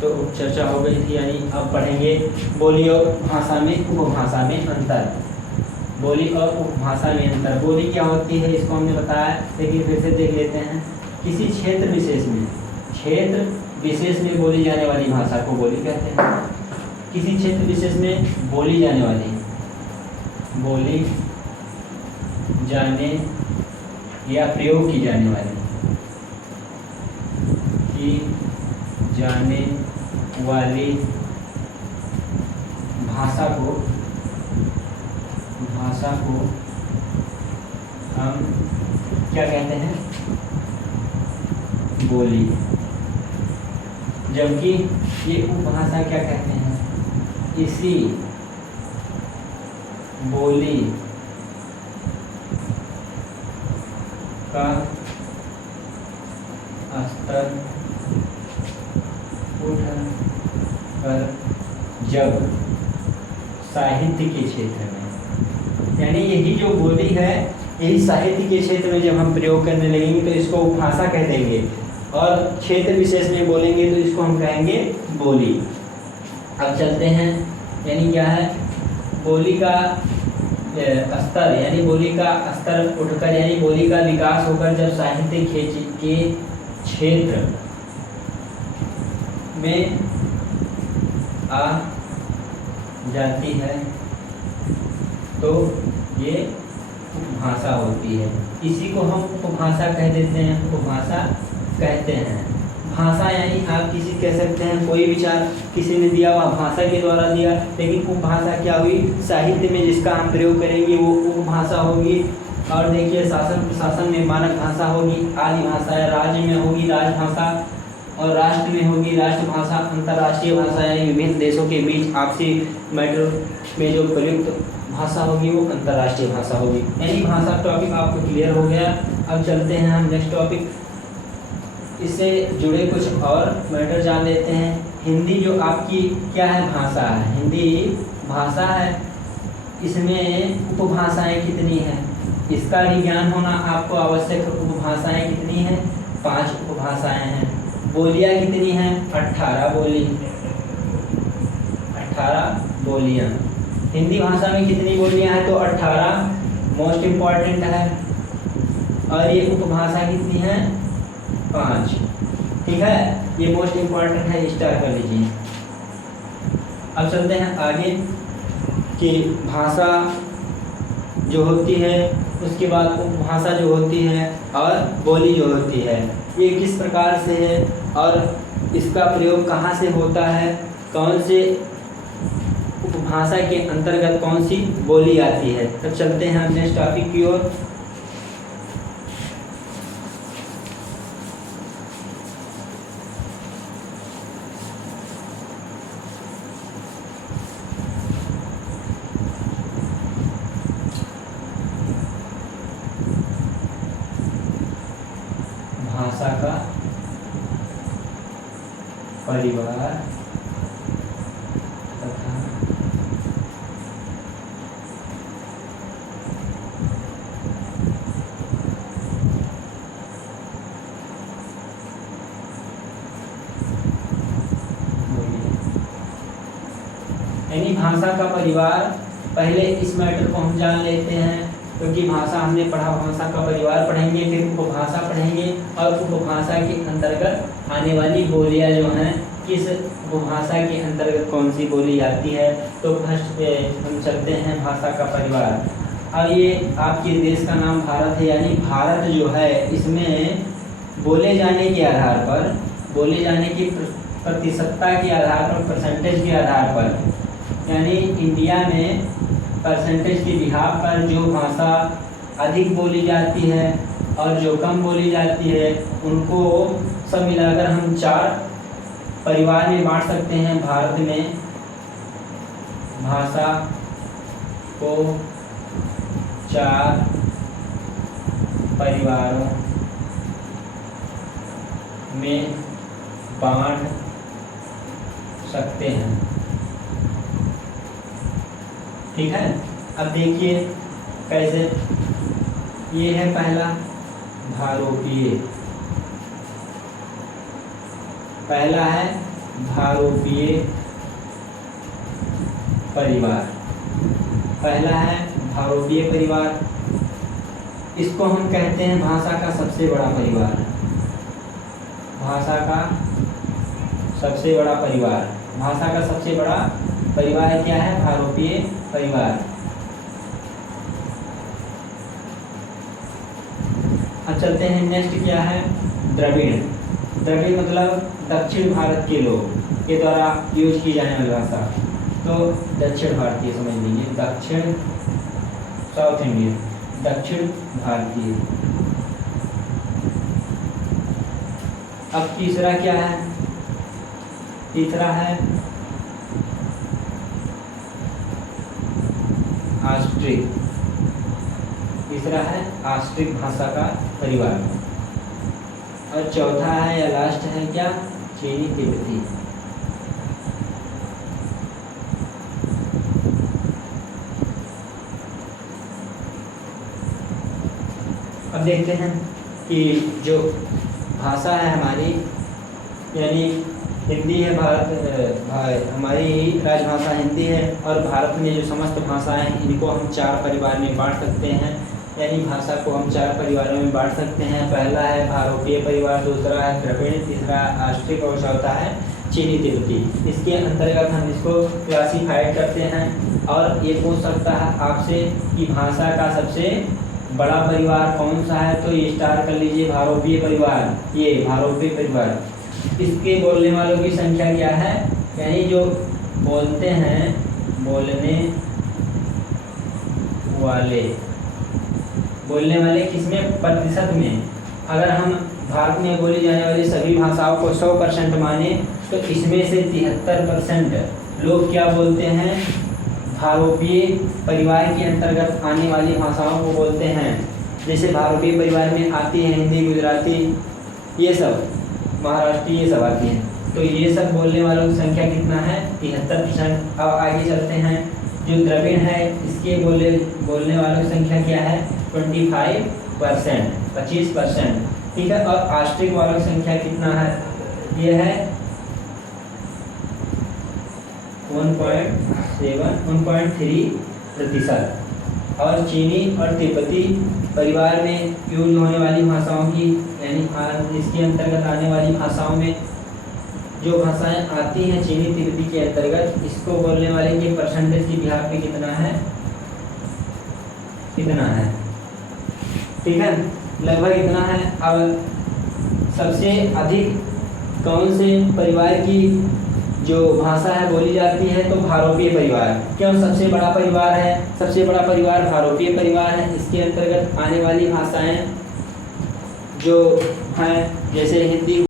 तो चर्चा हो गई थी, यानी अब पढ़ेंगे बोली और भाषा में उपभाषा में अंतर। बोली और उपभाषा में अंतर, बोली क्या होती है इसको हमने बताया, लेकिन फिर से देख लेते हैं। किसी क्षेत्र विशेष में बोली जाने वाली भाषा को बोली कहते हैं। किसी क्षेत्र विशेष में बोली जाने या प्रयोग की जाने वाली भाषा को हम क्या कहते हैं? बोली। जबकि ये उपभाषा क्या कहते हैं? इसी बोली का स्तर उठकर जब साहित्य के क्षेत्र में, यानी यही जो बोली है, यही साहित्य के क्षेत्र में जब हम प्रयोग करने लगेंगे तो इसको उपभाषा कह देंगे, और क्षेत्र विशेष में बोलेंगे तो इसको हम कहेंगे बोली। अब चलते हैं, यानी क्या है? बोली का स्तर, यानी बोली का स्तर उठकर, यानी बोली का विकास होकर जब साहित्य के क्षेत्र में आ जाती है तो ये उपभाषा होती है। इसी को हम उपभाषा कह देते हैं, उपभाषा कहते हैं। भाषा यानी आप किसी कह सकते हैं कोई विचार किसी ने दिया, वह भाषा के द्वारा दिया, लेकिन उपभाषा क्या हुई? साहित्य में जिसका हम प्रयोग करेंगे वो उपभाषा होगी। और देखिए, शासन प्रशासन में मानक भाषा होगी, आदि भाषा है, राज्य में होगी राजभाषा, और राष्ट्र में होगी राष्ट्रभाषा। अंतर्राष्ट्रीय भाषा यानी विभिन्न देशों के बीच आपसी मैटर में जो प्रयुक्त भाषा होगी वो अंतर्राष्ट्रीय भाषा होगी। यानी भाषा टॉपिक आपको क्लियर हो गया। अब चलते हैं हम नेक्स्ट टॉपिक, इससे जुड़े कुछ और मैटर जान लेते हैं। हिंदी जो आपकी क्या है? भाषा है, हिंदी भाषा है। इसमें उपभाषाएं कितनी हैं? इसका भी ज्ञान होना आपको आवश्यक। उपभाषाएं कितनी हैं? 5 उपभाषाएं हैं। बोलियां कितनी हैं? 18 बोली, 18 बोलियां। हिंदी भाषा में कितनी बोलियां हैं? तो 18 मोस्ट इम्पॉर्टेंट है। और ये उपभाषा कितनी है? 5। ठीक है, ये मोस्ट इम्पॉर्टेंट है, स्टार कर लीजिए। अब चलते हैं आगे कि भाषा जो होती है, उसके बाद उपभाषा जो होती है, और बोली जो होती है, ये किस प्रकार से है और इसका प्रयोग कहाँ से होता है, कौन से उपभाषा के अंतर्गत कौन सी बोली आती है। तब चलते हैं अपने टॉपिक की ओर। भाषा का परिवार तथा यानी भाषा का परिवार, पहले इस मैटर को हम जान लेते हैं, क्योंकि भाषा हमने पढ़ा, भाषा का परिवार पढ़ेंगे, फिर उपभाषा पढ़ेंगे, और उपभाषा के अंतर्गत आने वाली बोलियां जो हैं, किस उपभाषा के अंतर्गत कौन सी बोली आती है। तो फर्स्ट हम चलते हैं भाषा का परिवार। अब ये आपके देश का नाम भारत है, यानी भारत जो है इसमें बोले जाने के आधार पर, बोले जाने की प्रतिशतता के आधार पर, परसेंटेज के आधार पर, यानी इंडिया में परसेंटेज के बिहार पर जो भाषा अधिक बोली जाती है और जो कम बोली जाती है, उनको सब मिलाकर हम 4 परिवार में बांट सकते हैं। भारत में भाषा को 4 परिवारों में बांट सकते हैं। ठीक है, अब देखिए कैसे। ये है पहला भारोपीय, पहला है भारोपीय परिवार। पहला है भारोपीय परिवार, इसको हम कहते हैं भाषा का सबसे बड़ा परिवार। भाषा का सबसे बड़ा परिवार, भाषा का सबसे बड़ा परिवार क्या है? भारोपीय परिवार। अब चलते हैं, नेक्स्ट क्या है? द्रविड़। द्रविड़ मतलब दक्षिण भारत के लोग के द्वारा यूज की जाने वाली भाषा। तो दक्षिण भारतीय समझ लीजिए, दक्षिण, साउथ इंडियन, दक्षिण भारतीय। अब तीसरा क्या है? तीसरा है ऑस्ट्रिक। तीसरा है ऑस्ट्रिक भाषा का परिवार। और चौथा है या लास्ट है क्या? चीनी तिब्बती। अब देखते हैं कि जो भाषा है हमारी, यानी हिंदी है, हमारी राजभाषा हिंदी है, और भारत में जो समस्त भाषाएं हैं इनको हम 4 परिवार में बांट सकते हैं। यानी भाषा को हम 4 परिवारों में बांट सकते हैं। पहला है भारोपीय परिवार, दूसरा है द्रविड़, तीसरा ऑस्ट्रिक और चौथा है चीनी तिब्बती। इसके अंतर्गत हम इसको क्लासीफाइड करते हैं। और ये पूछ सकता है आपसे कि भाषा का सबसे बड़ा परिवार कौन सा है, तो ये स्टार कर लीजिए, भारोपीय परिवार। ये भारोपीय परिवार, इसके बोलने वालों की संख्या क्या है? यानी जो बोलते हैं, बोलने वाले किसमें? प्रतिशत में। अगर हम भारत में बोली जाने वाली सभी भाषाओं को 100% माने तो इसमें से 73% लोग क्या बोलते हैं? भारोपीय परिवार के अंतर्गत आने वाली भाषाओं को बोलते हैं। जैसे भारोपीय परिवार में आती है हिंदी, गुजराती, ये सब, महाराष्ट्री, ये सब आती हैं। तो ये सब बोलने वालों की संख्या कितना है? 73%। अब आगे चलते हैं, जो द्रविड़ है इसके बोलने वालों की संख्या क्या है? 25%, 25%। ठीक है। और ऑस्ट्रिक वालों की संख्या कितना है? ये है 1.3%। और चीनी और तिब्बती परिवार में यूज होने वाली भाषाओं की, यानी इसके अंतर्गत आने वाली भाषाओं में जो भाषाएं आती हैं चीनी तिब्बती के अंतर्गत, इसको बोलने वाले के परसेंटेज की बिहार पे कितना है? ठीक है, लगभग इतना है। अब सबसे अधिक कौन से परिवार की जो भाषा है बोली जाती है? तो भारोपीय परिवार। क्यों? सबसे बड़ा परिवार है, सबसे बड़ा परिवार भारोपीय परिवार है। इसके अंतर्गत आने वाली भाषाएं जो हैं, जैसे हिंदी